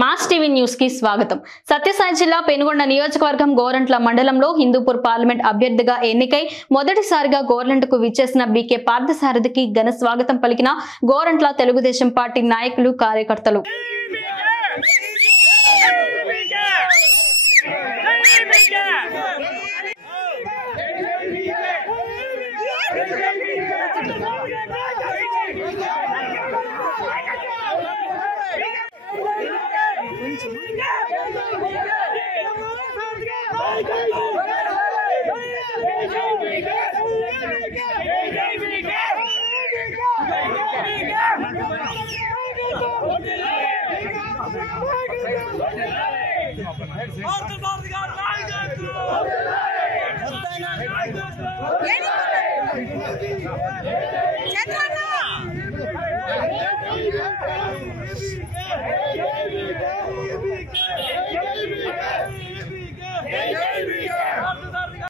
Mass TV news కి స్వాగతం. సత్యసాయి జిల్లా పెనుగొండ నియోజకవర్గం గోరంట్ల మండలంలో హిందూపూర్ పార్లమెంట్ అభ్యర్థిగా ఎన్నికై మొదటిసారిగా గోరంట్లకు విచ్చేసిన బీకే పార్థసారథికి ఘన స్వాగతం పలికిన గోరంట్ల తెలుగుదేశం పార్టీ నాయకులు, కార్యకర్తలు.